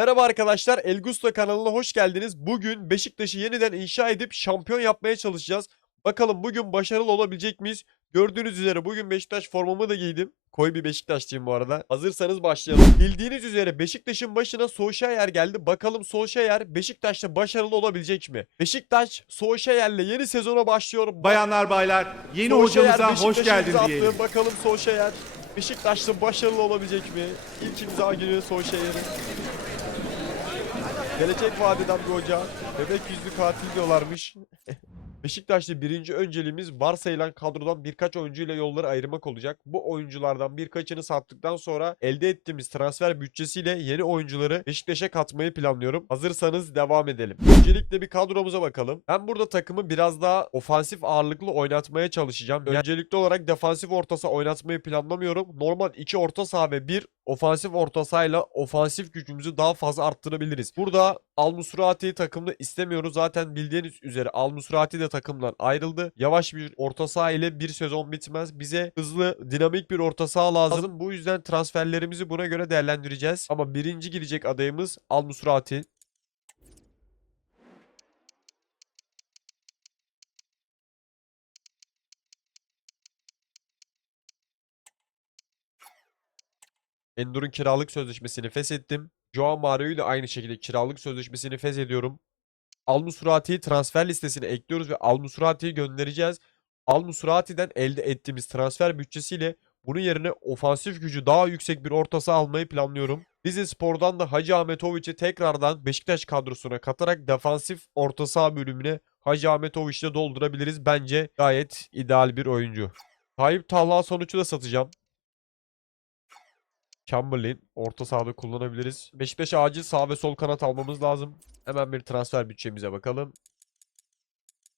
Merhaba arkadaşlar, El Gusto kanalına hoş geldiniz. Bugün Beşiktaş'ı yeniden inşa edip şampiyon yapmaya çalışacağız. Bakalım bugün başarılı olabilecek miyiz? Gördüğünüz üzere bugün Beşiktaş formamı da giydim. Koy bir Beşiktaşlıyım bu arada. Hazırsanız başlayalım. Bildiğiniz üzere Beşiktaş'ın başına Solskjaer geldi. Bakalım Solskjaer Beşiktaş'ta başarılı olabilecek mi? Beşiktaş Solskjaer'le yeni sezona başlıyor. Bayanlar baylar yeni Solskjaer hocamıza hoş geldin diyelim. Bakalım Solskjaer Beşiktaş'ta başarılı olabilecek mi? İlk imza günü Solskjaer'in. Gelecek vadeden bir hoca. Bebek yüzlü katil diyorlarmış. Beşiktaş'ta birinci önceliğimiz varsayılan kadrodan birkaç oyuncuyla yolları ayırmak olacak. Bu oyunculardan birkaçını sattıktan sonra elde ettiğimiz transfer bütçesiyle yeni oyuncuları Beşiktaş'a katmayı planlıyorum. Hazırsanız devam edelim. Öncelikle bir kadromuza bakalım. Ben burada takımı biraz daha ofansif ağırlıklı oynatmaya çalışacağım. Öncelikli olarak defansif orta saha oynatmayı planlamıyorum. Normal 2 orta saha ve 1 ofansif orta sahayla ofansif gücümüzü daha fazla arttırabiliriz. Burada Al Musrati'yi takımda istemiyoruz. Zaten bildiğiniz üzere Al Musrati de takımdan ayrıldı. Yavaş bir orta saha ile bir sezon bitmez. Bize hızlı, dinamik bir orta saha lazım. Bu yüzden transferlerimizi buna göre değerlendireceğiz. Ama birinci gidecek adayımız Al Musrati. Endur'un kiralık sözleşmesini feshettim. Joao Mario'yu da aynı şekilde kiralık sözleşmesini feshediyorum. Al Musrati'yi transfer listesine ekliyoruz ve Al Musrati'yi göndereceğiz. Al Musrati'den elde ettiğimiz transfer bütçesiyle bunun yerine ofansif gücü daha yüksek bir orta saha almayı planlıyorum. Rize Spor'dan da Hacı Ahmetoviç'i tekrardan Beşiktaş kadrosuna katarak defansif orta saha bölümüne Hacı Ahmetoviç'le doldurabiliriz. Bence gayet ideal bir oyuncu. Tayyip Talha sonucu da satacağım. Chamberlain orta sahada kullanabiliriz. Beşiktaş acil sağ ve sol kanat almamız lazım. Hemen bir transfer bütçemize bakalım.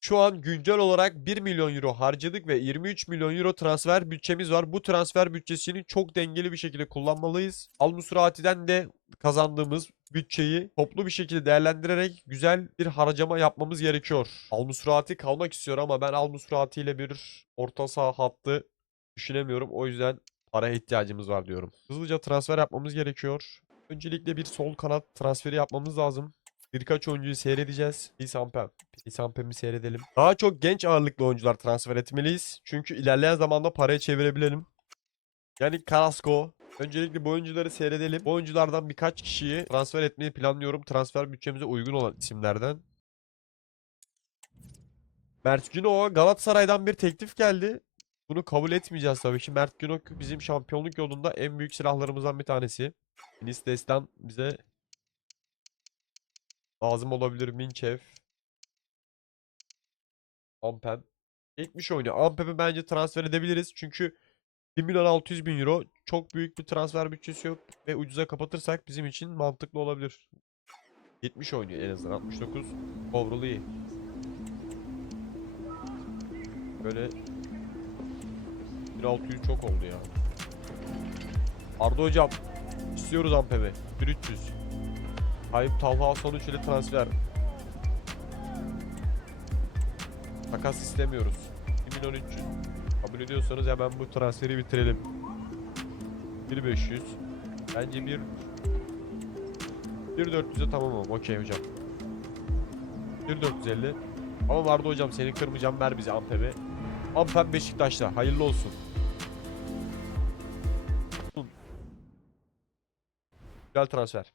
Şu an güncel olarak 1 milyon euro harcadık ve 23 milyon euro transfer bütçemiz var. Bu transfer bütçesini çok dengeli bir şekilde kullanmalıyız. Al Musrati'den de kazandığımız bütçeyi toplu bir şekilde değerlendirerek güzel bir harcama yapmamız gerekiyor. Al Musrati kalmak istiyor ama ben Al Musrati ile bir orta saha hattı düşünemiyorum. O yüzden paraya ihtiyacımız var diyorum. Hızlıca transfer yapmamız gerekiyor. Öncelikle bir sol kanat transferi yapmamız lazım. Birkaç oyuncuyu seyredeceğiz. Pisampem. Pisampem'i seyredelim. Daha çok genç ağırlıklı oyuncular transfer etmeliyiz. Çünkü ilerleyen zamanda paraya çevirebilelim. Yani Carrasco. Öncelikle bu oyuncuları seyredelim. Bu oyunculardan birkaç kişiyi transfer etmeyi planlıyorum. Transfer bütçemize uygun olan isimlerden. Mert Günok'a Galatasaray'dan bir teklif geldi. Bunu kabul etmeyeceğiz tabii ki. Mert Günok bizim şampiyonluk yolunda en büyük silahlarımızdan bir tanesi. Enis Destan bize lazım olabilir. Minçev. Ampem. 70 oynuyor. Ampem'i bence transfer edebiliriz. Çünkü 1 milyon 600 bin euro çok büyük bir transfer bütçesi yok. Ve ucuza kapatırsak bizim için mantıklı olabilir. 70 oynuyor en azından. 69. Overall iyi. Böyle 1600 çok oldu ya. Arda hocam istiyoruz Ampem'i. 1300. Tayyip Talha sonuç ile transfer. Takas istemiyoruz. 1 milyon 300. Kabul ediyorsanız hemen bu transferi bitirelim. 1500. Bence bir 1400'e tamamım. Okey hocam. 1450. Ama vardı hocam seni kırmayacağım ver bize Ampem'i. Ampem Beşiktaş'ta. Hayırlı olsun. Güzel transfer.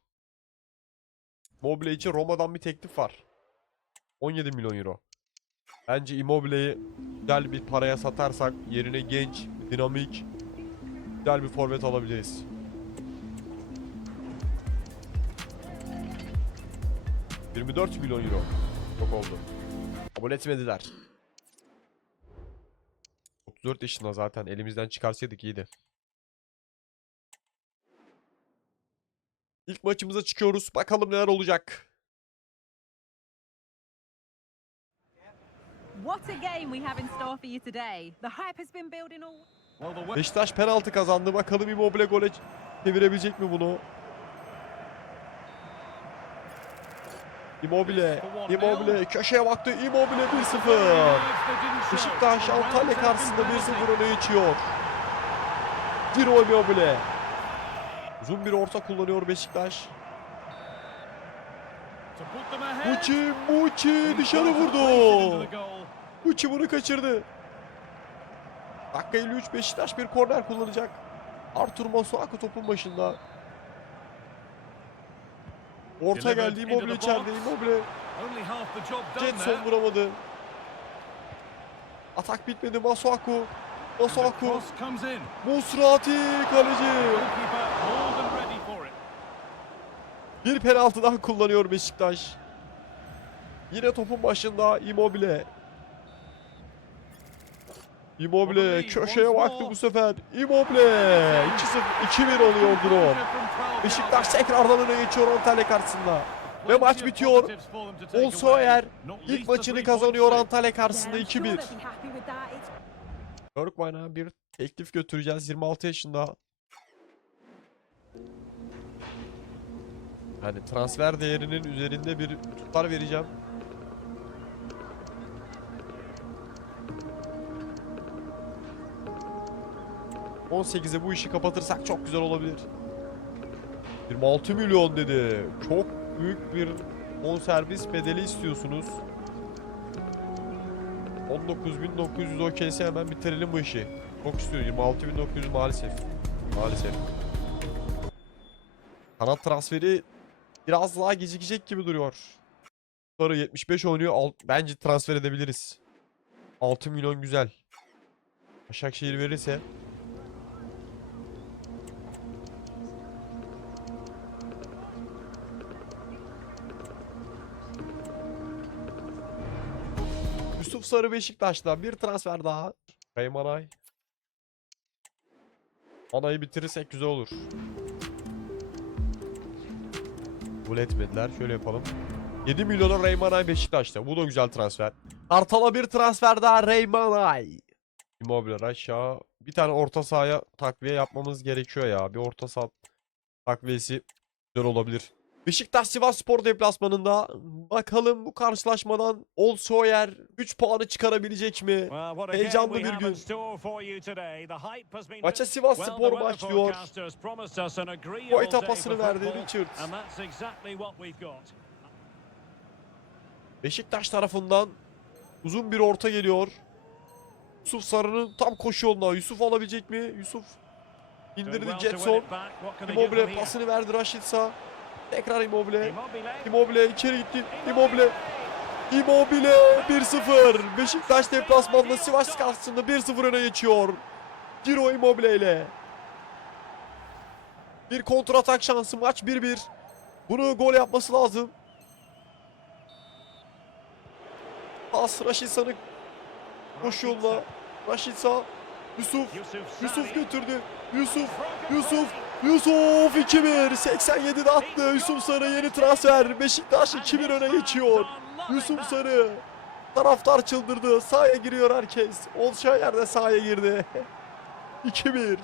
Immobile için Roma'dan bir teklif var. 17 milyon euro. Bence Immobile'yi güzel bir paraya satarsak yerine genç, dinamik, güzel bir forvet alabiliriz. ...24 milyon euro. Çok oldu. Kabul etmediler. 34 yaşında zaten. Elimizden çıkarsaydık iyiydi. İlk maçımıza çıkıyoruz. Bakalım neler olacak. What a game we have in store for you today. The hype has been building all Beşiktaş penaltı kazandı. Bakalım Immobile gole çevirebilecek mi bunu? Immobile, Immobile köşeye baktı. Immobile 1-0. Beşiktaş Antalya karşısında 1-0 öne geçiyor. Ciro Immobile. Uzun bir orta kullanıyor Beşiktaş. Muçi, Muçi dışarı vurdu. Muçi bunu kaçırdı. Dakika 53 Beşiktaş bir korner kullanacak. Artur Masuaku topun başında. Orta geldi Immobile içeride Immobile. Jetson vuramadı. Atak bitmedi Masuaku. Masuaku. Musrati kaleci. Bir penaltı daha kullanıyor Beşiktaş. Yine topun başında Immobile. Immobile köşeye baktı bu sefer. Immobile 2-0 2-1 oluyor durum. Beşiktaş tekrardan öne geçiyor Antalya karşısında. Ve maç bitiyor. Olsoyer ilk maçını kazanıyor Antalya karşısında 2-1. Bergwijn'a bir teklif götüreceğiz 26 yaşında. Yani transfer değerinin üzerinde bir tutar vereceğim. ...18'e bu işi kapatırsak çok güzel olabilir. 26 milyon dedi. Çok büyük bir bonservis bedeli istiyorsunuz. 19.900 okeyse hemen bitirelim bu işi. Çok istiyor. 26.900 maalesef. Maalesef. Kanat transferi biraz daha gecikecek gibi duruyor. Sarı 75 oynuyor. Alt, bence transfer edebiliriz. 6 milyon güzel. Başakşehir verirse. Yusuf Sarı Beşiktaş'ta bir transfer daha. Reymanay. Anayı bitirirsek güzel olur. Kabul etmediler. Şöyle yapalım. 7 milyona Reymanay Beşiktaş'ta. Bu da güzel transfer. Kartal'a bir transfer daha Reymanay. Immobile aşağı. Bir tane orta sahaya takviye yapmamız gerekiyor ya. Bir orta saha takviyesi güzel olabilir. Beşiktaş Sivas Spor deplasmanında bakalım bu karşılaşmadan Olsoyer 3 puanı çıkarabilecek mi? Heyecanlı bir gün. Maça Sivas Spor başlıyor. Boyta pasını verdi Richard. Beşiktaş tarafından uzun bir orta geliyor. Yusuf Sarı'nın tam koşu yoluna. Yusuf alabilecek mi? Yusuf indirdi Jetson. Immobile pasını verdi Raşitsa. Tekrar Immobile. Immobile içeri gitti. Immobile. Immobile 1-0. Beşiktaş deplasmanda Sivas karşısında 1-0 öne geçiyor. Ciro Immobile ile. Bir kontratak şansı maç 1-1. Bunu gol yapması lazım. Pas Raşitsa'nın koşu yoluna. Raşitsa. Yusuf. Yusuf götürdü. Yusuf. Yusuf. Yusuf 2-1. 87'de attı. Yusuf Sarı yeni transfer. Beşiktaş 2-1 öne geçiyor. Yusuf Sarı. Taraftar çıldırdı. Sahaya giriyor herkes. Olşay yerde sahaya girdi. 2-1.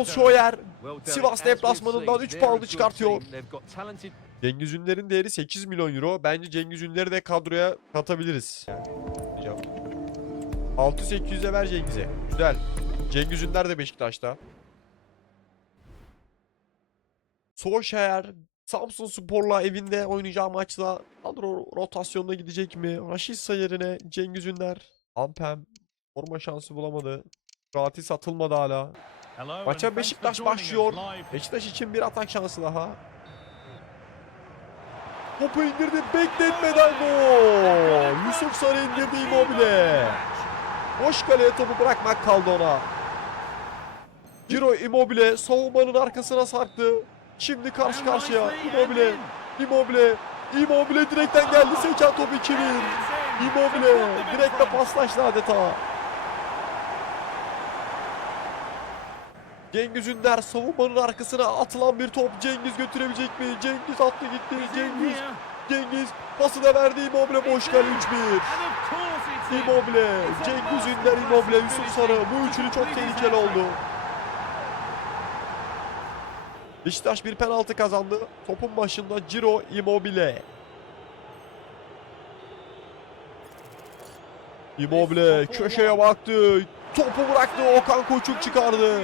Olşoyer Sivas deplasmanından 3 puanı çıkartıyor. Cengiz Ünder'in değeri 8 milyon euro. Bence Cengiz Ünder'i de kadroya katabiliriz. Hocam. 6-800'e ver Cengiz'e. Güzel. Cengiz Ünder de Beşiktaş'ta. Solskjaer Samsun Spor'la evinde oynayacağı maçta kadro rotasyonuna gidecek mi? Raşitsa yerine Cengiz Ünder. Ampem forma şansı bulamadı. Fatih satılmadı hala. Maça Beşiktaş başlıyor. Beşiktaş için bir atak şansı daha. Topu indirdi bekletmeden gol. Yusuf Sarı indirdi Immobile. Boş kaleye topu bırakmak kaldı ona. Ciro Immobile savunmanın arkasına sarktı. Şimdi karşı karşıya Immobile. Immobile. Immobile direkten geldi. Seken top 2-1. Immobile direkte paslaştı adeta. Cengiz Ünder savunmanın arkasına atılan bir top. Cengiz götürebilecek mi? Cengiz attı gitti. Cengiz. Cengiz pası da verdi Immobile boş kale 3-1. Immobile, Cengiz Ünder Immobile, Yusuf Sarı. Bu üçlü çok tehlikeli oldu. Beşiktaş bir penaltı kazandı. Topun başında Ciro Immobile. Immobile köşeye baktı. Topu bıraktı. Okan Koçuk çıkardı.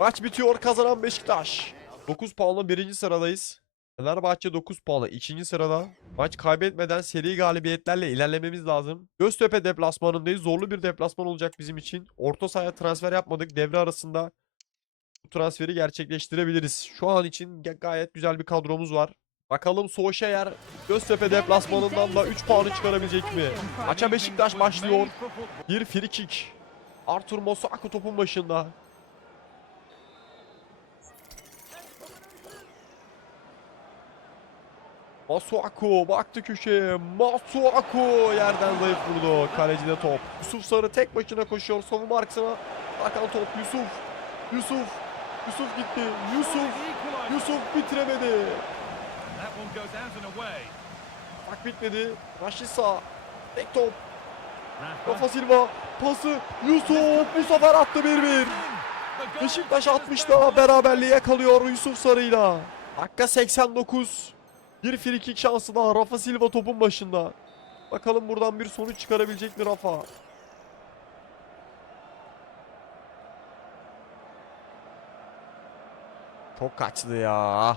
Maç bitiyor. Kazanan Beşiktaş. 9 puanla birinci sıradayız. Fenerbahçe 9 puanla ikinci sırada. Maç kaybetmeden seri galibiyetlerle ilerlememiz lazım. Göztepe deplasmanındayız. Zorlu bir deplasman olacak bizim için. Orta sahaya transfer yapmadık. Devre arasında bu transferi gerçekleştirebiliriz. Şu an için ga- gayet güzel bir kadromuz var. Bakalım Soğuşeyer Göztepe deplasmanından da 3 puanı çıkarabilecek mi? Maça Beşiktaş başlıyor. Bir free kick. Artur Masuaku topun başında. Masuaku baktı köşeye. Masuaku yerden zayıf vurdu. Kalecide top. Yusuf Sarı tek başına koşuyor. Savunma arkasına akan top. Yusuf. Yusuf. Yusuf gitti. Yusuf. Yusuf bitiremedi. Bak bitmedi. Raşisa. Tek top. Rafa Silva. Pası. Yusuf bu sefer attı 1-1. Beşiktaş 60'da beraberliği yakalıyor Yusuf Sarı'yla. Dakika 89. Bir frikik şansı daha Rafa Silva topun başında. Bakalım buradan bir sonuç çıkarabilecek mi Rafa? Çok kaçtı ya.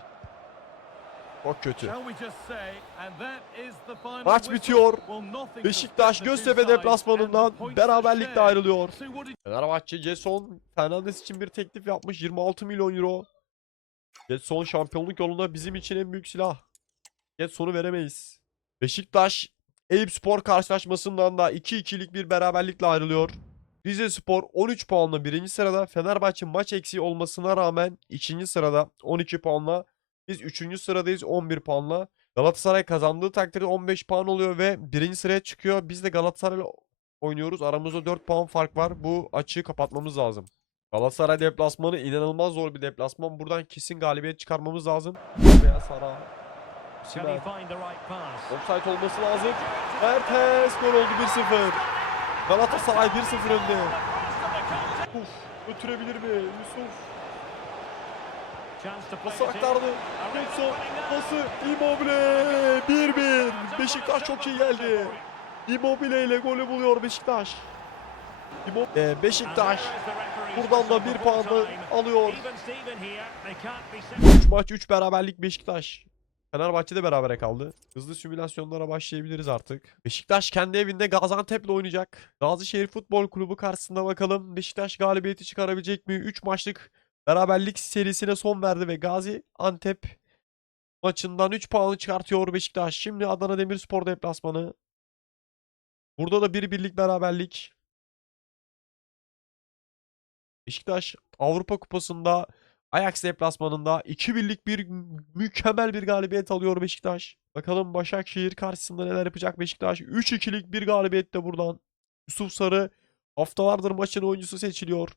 Çok kötü. Maç bitiyor. Beşiktaş Göztepe deplasmanından beraberlikle ayrılıyor. Fenerbahçe Jason Fernandes için bir teklif yapmış 26 milyon euro. Jetson şampiyonluk yolunda bizim için en büyük silah. Jetson'u veremeyiz. Beşiktaş Eyüp Spor karşılaşmasından da 2-2'lik bir beraberlikle ayrılıyor. Rize Spor 13 puanla birinci sırada. Fenerbahçe maç eksiği olmasına rağmen ikinci sırada 12 puanla. Biz 3. sıradayız 11 puanla. Galatasaray kazandığı takdirde 15 puan oluyor ve birinci sıraya çıkıyor. Biz de Galatasaray'la oynuyoruz. Aramızda 4 puan fark var. Bu açığı kapatmamız lazım. Galatasaray deplasmanı inanılmaz zor bir deplasman. Buradan kesin galibiyet çıkarmamız lazım. Veya Sara. Sinan. Offside olması lazım. Mertens gol oldu 1-0. Galatasaray 1-0 önde. Uf, götürebilir mi? Yusuf pası aktardı. Getson pası Immobile 1-1. Beşiktaş çok iyi geldi. Immobile ile golü buluyor Beşiktaş. Immobile, Ee, Beşiktaş buradan da bir puanı alıyor. 3 maç 3 beraberlik Beşiktaş. Fenerbahçe de berabere kaldı. Hızlı simülasyonlara başlayabiliriz artık. Beşiktaş kendi evinde Gaziantep'le oynayacak. Gazişehir Futbol Kulübü karşısında bakalım Beşiktaş galibiyeti çıkarabilecek mi? 3 maçlık beraberlik serisine son verdi ve Gazi Antep maçından 3 puanı çıkartıyor Beşiktaş. Şimdi Adana Demirspor deplasmanı. Burada da bir birlik beraberlik. Beşiktaş Avrupa Kupası'nda Ajax deplasmanında 2 birlik bir mü- mükemmel bir galibiyet alıyor Beşiktaş. Bakalım Başakşehir karşısında neler yapacak Beşiktaş. 3-2'lik bir galibiyet de buradan. Yusuf Sarı haftalardır maçın oyuncusu seçiliyor.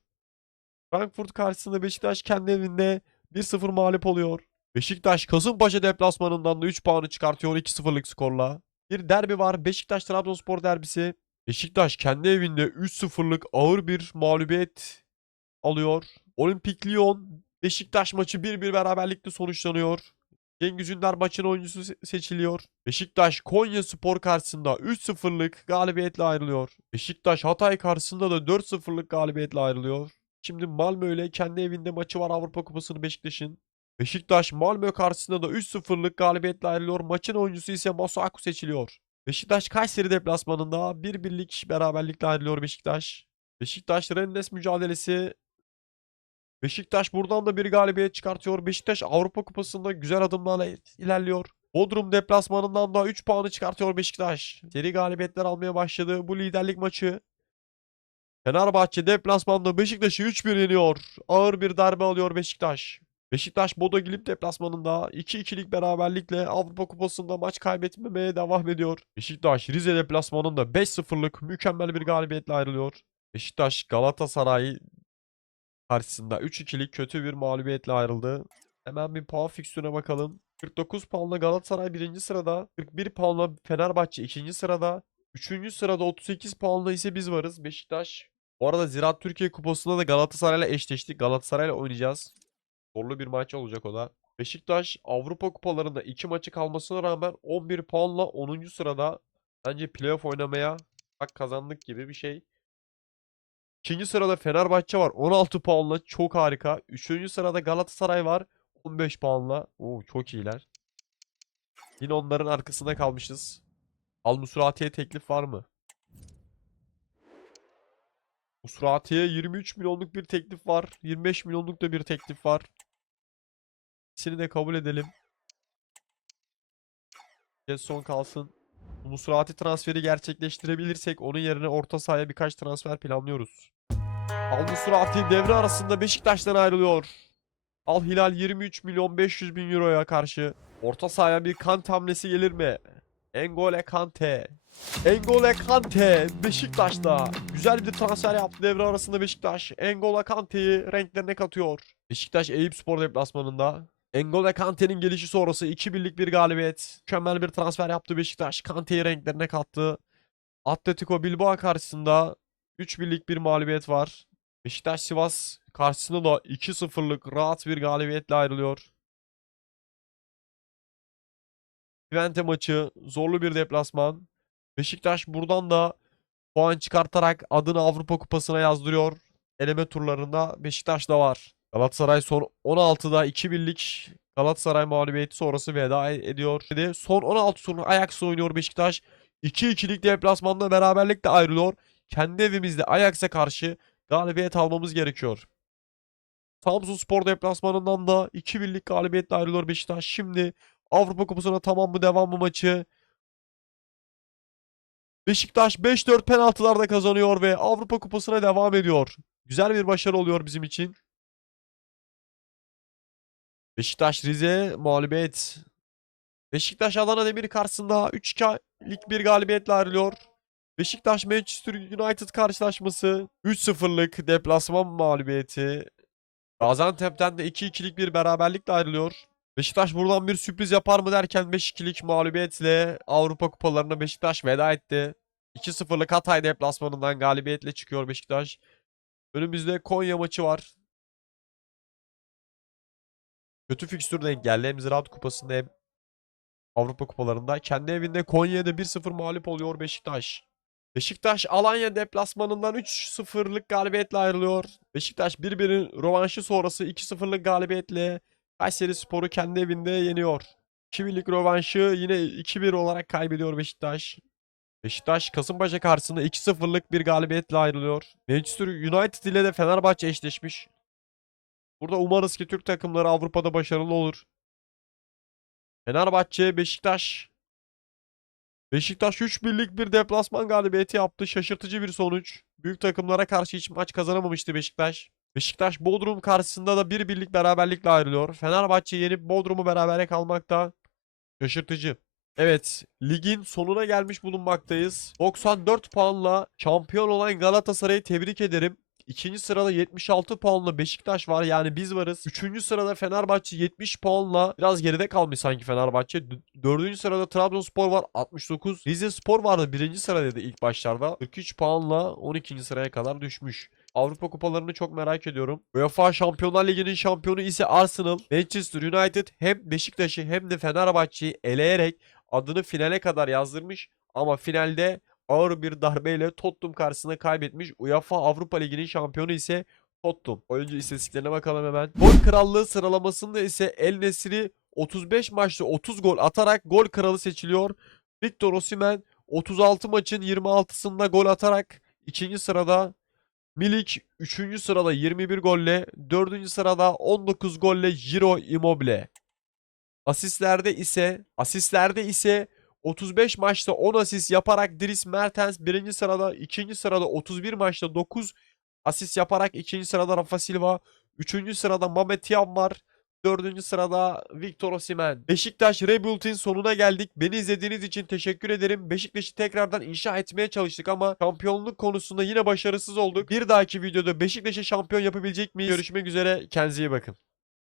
Frankfurt karşısında Beşiktaş kendi evinde 1-0 mağlup oluyor. Beşiktaş Kasımpaşa deplasmanından da 3 puanı çıkartıyor 2-0'lık skorla. Bir derbi var Beşiktaş Trabzonspor derbisi. Beşiktaş kendi evinde 3-0'lık ağır bir mağlubiyet alıyor. Olimpik Lyon Beşiktaş maçı 1-1 beraberlikle sonuçlanıyor. Cengiz Ünder maçın oyuncusu se- seçiliyor. Beşiktaş Konya Spor karşısında 3-0'lık galibiyetle ayrılıyor. Beşiktaş Hatay karşısında da 4-0'lık galibiyetle ayrılıyor. Şimdi Malmö ile kendi evinde maçı var Avrupa Kupası'nı Beşiktaş'ın. Beşiktaş Malmö karşısında da 3-0'lık galibiyetle ayrılıyor. Maçın oyuncusu ise Masuaku seçiliyor. Beşiktaş Kayseri deplasmanında bir birlik beraberlikle ayrılıyor Beşiktaş. Beşiktaş Rennes mücadelesi Beşiktaş buradan da bir galibiyet çıkartıyor. Beşiktaş Avrupa Kupası'nda güzel adımlarla ilerliyor. Bodrum deplasmanından da 3 puanı çıkartıyor Beşiktaş. Seri galibiyetler almaya başladı bu liderlik maçı. Fenerbahçe deplasmanda Beşiktaş'ı 3-1 yeniyor. Ağır bir darbe alıyor Beşiktaş. Beşiktaş Bodo Glimt deplasmanında 2-2'lik beraberlikle Avrupa Kupası'nda maç kaybetmemeye devam ediyor. Beşiktaş Rize deplasmanında 5-0'lık mükemmel bir galibiyetle ayrılıyor. Beşiktaş Galatasaray karşısında 3-2'lik kötü bir mağlubiyetle ayrıldı. Hemen bir puan fikstürüne bakalım. 49 puanla Galatasaray 1. sırada. 41 puanla Fenerbahçe 2. sırada. 3. sırada 38 puanla ise biz varız. Beşiktaş. Bu arada Ziraat Türkiye Kupası'nda da Galatasaray'la eşleştik. Galatasaray'la oynayacağız. Zorlu bir maç olacak o da. Beşiktaş Avrupa Kupalarında 2 maçı kalmasına rağmen 11 puanla 10. sırada. Bence playoff oynamaya hak kazandık gibi bir şey. İkinci sırada Fenerbahçe var 16 puanla çok harika. Üçüncü sırada Galatasaray var 15 puanla. Oo çok iyiler. Yine onların arkasında kalmışız. Al Musrati'ye teklif var mı? Musrati'ye 23 milyonluk bir teklif var. 25 milyonluk da bir teklif var. İkisini de kabul edelim. son kalsın. Musrati transferi gerçekleştirebilirsek onun yerine orta sahaya birkaç transfer planlıyoruz. Al Musrati devre arasında Beşiktaş'tan ayrılıyor. Al Hilal 23 milyon 500 bin euroya karşı. Orta sahaya bir Kante hamlesi gelir mi? Engole Kante. Engole Kante Beşiktaş'ta. Güzel bir transfer yaptı devre arasında Beşiktaş. Engole Kante'yi renklerine katıyor. Beşiktaş Eyüp Spor deplasmanında. Engole Kante'nin gelişi sonrası 2 birlik bir galibiyet. Mükemmel bir transfer yaptı Beşiktaş. Kante'yi renklerine kattı. Atletico Bilbao karşısında 3 birlik bir mağlubiyet var. Beşiktaş Sivas karşısında da 2-0'lık rahat bir galibiyetle ayrılıyor. Twente maçı zorlu bir deplasman. Beşiktaş buradan da puan çıkartarak adını Avrupa Kupası'na yazdırıyor. Eleme turlarında Beşiktaş da var. Galatasaray son 16'da 2-1'lik Galatasaray mağlubiyeti sonrası veda e- ediyor. Son 16 turnu Ajax'la oynuyor Beşiktaş. 2-2'lik deplasmanda beraberlikle ayrılıyor. Kendi evimizde Ajax'a karşı galibiyet almamız gerekiyor. Samsun Spor deplasmanından da 2-1'lik galibiyetle ayrılıyor Beşiktaş. Şimdi Avrupa Kupası'na tamam mı devam mı maçı? Beşiktaş 5-4 penaltılarda kazanıyor ve Avrupa Kupası'na devam ediyor. Güzel bir başarı oluyor bizim için. Beşiktaş Rize mağlubiyet. Beşiktaş Adana Demir karşısında 3-2'lik bir galibiyetle ayrılıyor. Beşiktaş Manchester United karşılaşması 3-0'lık deplasman mağlubiyeti. Gaziantep'ten de 2-2'lik bir beraberlikle ayrılıyor. Beşiktaş buradan bir sürpriz yapar mı derken 5-2'lik mağlubiyetle Avrupa kupalarına Beşiktaş veda etti. 2-0'lık Hatay deplasmanından galibiyetle çıkıyor Beşiktaş. Önümüzde Konya maçı var. Kötü fikstür denk geldi. Hem Ziraat Kupası'nda hem Avrupa kupalarında. Kendi evinde Konya'da 1-0 mağlup oluyor Beşiktaş. Beşiktaş Alanya deplasmanından 3-0'lık galibiyetle ayrılıyor. Beşiktaş 1-1'in rövanşı sonrası 2-0'lık galibiyetle Kayseri Spor'u kendi evinde yeniyor. 2-1'lik rövanşı yine 2-1 olarak kaybediyor Beşiktaş. Beşiktaş Kasımpaşa karşısında 2-0'lık bir galibiyetle ayrılıyor. Manchester United ile de Fenerbahçe eşleşmiş. Burada umarız ki Türk takımları Avrupa'da başarılı olur. Fenerbahçe, Beşiktaş. Beşiktaş 3 birlik bir deplasman galibiyeti yaptı. Şaşırtıcı bir sonuç. Büyük takımlara karşı hiç maç kazanamamıştı Beşiktaş. Beşiktaş Bodrum karşısında da bir birlik beraberlikle ayrılıyor. Fenerbahçe yenip Bodrum'u berabere kalmakta. Şaşırtıcı. Evet, ligin sonuna gelmiş bulunmaktayız. 94 puanla şampiyon olan Galatasaray'ı tebrik ederim. İkinci sırada 76 puanla Beşiktaş var. Yani biz varız. Üçüncü sırada Fenerbahçe 70 puanla biraz geride kalmış sanki Fenerbahçe. D- Dördüncü sırada Trabzonspor var 69. Rize Spor vardı birinci sıradaydı ilk başlarda. 43 puanla 12. sıraya kadar düşmüş. Avrupa kupalarını çok merak ediyorum. UEFA Şampiyonlar Ligi'nin şampiyonu ise Arsenal. Manchester United hem Beşiktaş'ı hem de Fenerbahçe'yi eleyerek adını finale kadar yazdırmış. Ama finalde ağır bir darbeyle Tottenham karşısında kaybetmiş. UEFA Avrupa Ligi'nin şampiyonu ise Tottenham. Oyuncu istatistiklerine bakalım hemen. Gol krallığı sıralamasında ise El Nesri 35 maçta 30 gol atarak gol kralı seçiliyor. Victor Osimhen 36 maçın 26'sında gol atarak ikinci sırada. Milik 3. sırada 21 golle, 4. sırada 19 golle Ciro Immobile. Asistlerde ise asistlerde ise 35 maçta 10 asist yaparak Dries Mertens 1. sırada, 2. sırada 31 maçta 9 asist yaparak 2. sırada Rafa Silva, 3. sırada Mehmet Yan var. 4. sırada Victor Osimhen. Beşiktaş Rebuild'in sonuna geldik. Beni izlediğiniz için teşekkür ederim. Beşiktaş'ı tekrardan inşa etmeye çalıştık ama şampiyonluk konusunda yine başarısız olduk. Bir dahaki videoda Beşiktaş'ı şampiyon yapabilecek miyiz? Görüşmek üzere. Kendinize iyi bakın.